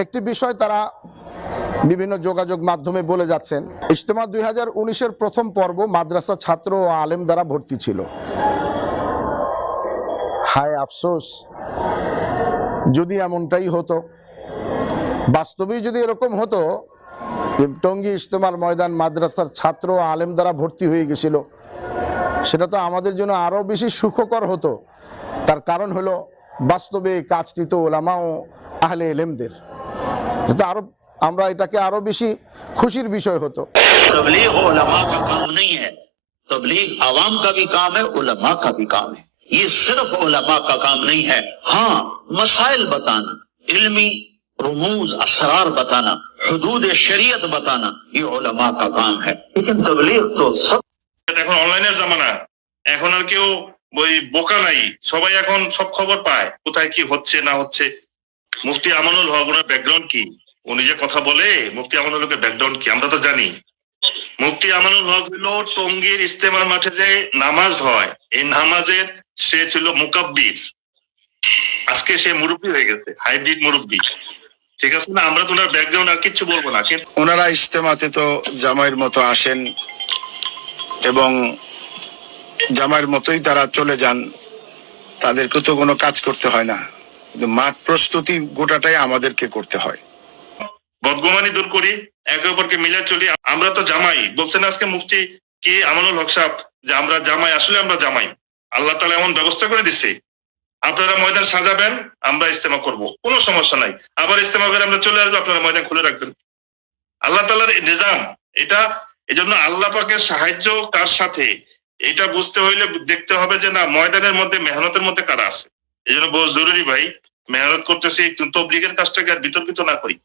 আরেকটি বিষয় তারা বিভিন্ন যোগাযোগ মাধ্যমে বলে যাচ্ছেন, ইজতেমা দুই হাজার প্রথম পর্ব মাদ্রাসা ছাত্র ও আলেম দ্বারা ভর্তি ছিল। হায় আফসোস, যদি এমনটাই হতো, বাস্তবেই যদি এরকম হতো টঙ্গী ইজতেমার ময়দান মাদ্রাসার ছাত্র ও আলেম দ্বারা ভর্তি হয়ে গেছিল, সেটা তো আমাদের জন্য আরও বেশি সুখকর হতো। তার কারণ হলো, বাস্তবে কাজটি তো ওলামা ও আহলে এলেমদের। যাতে আরও আমরা এটাকে আরও বেশি খুশির বিষয় হতো। এখন আর কেউ ওই বোকা নাই। সবাই এখন সব খবর পায়। কোথায় কি হচ্ছে না হচ্ছে। মুফতি আমানুল হক ওনার ব্যাকগ্রাউন্ড কি? উনি যে কথা বলে, মুফতি আমানুল হকের ব্যাকগ্রাউন্ড কি? আমরা তো জানি। মুফতি আমানুল হক হলো টঙ্গীর ইস্তেমার মাঠে যে নামাজ হয়। এই নামাজের সে ছিল মুকাব্বির। আজকে সে মুরব্বী হয়ে গেছে, হাইব্রিড মুরব্বী। ঠিক আছে না? আমরা তো ওনার ব্যাকগ্রাউন্ড আর কিচ্ছু বলব না ওনারা ইজতেমাতে তো জামাইয়ের মতো আসেন এবং জামাইয়ের মতোই তারা চলে যান। তাদেরকে তো কোনো কাজ করতে হয় না। মাঠ প্রস্তুতি গোটাটাই আমাদেরকে করতে হয়। বদগুমানি দূর করি, একে অপরকে মিলে চলি। আমরা তো জামাই, বলছেন আজকে মুফতি কি? আমানুল হক সাহেব, যে আমরা জামাই, আসলে আমরা জামাই। আল্লাহ তালা এমন ব্যবস্থা করে দিছে। আপনারা ময়দান সাজাবেন, আমরা ইস্তেমা করব। কোনো সমস্যা নাই। আবার ইস্তেমা করে আমরা চলে আসব, আপনারা ময়দান খুলে রাখবেন। আল্লাহ তালার নিজাম, এটা এই জন্য আল্লাহ পাকের সাহায্য কার সাথে? এটা বুঝতে হইলে দেখতে হবে যে না, ময়দানের মধ্যে, মেহনতের মধ্যে কারা আছে। এই জন্য বহু জরুরি ভাই, মেহনত করতেছি তবলিগের কাজটাকে আর বিতর্কিত না করি।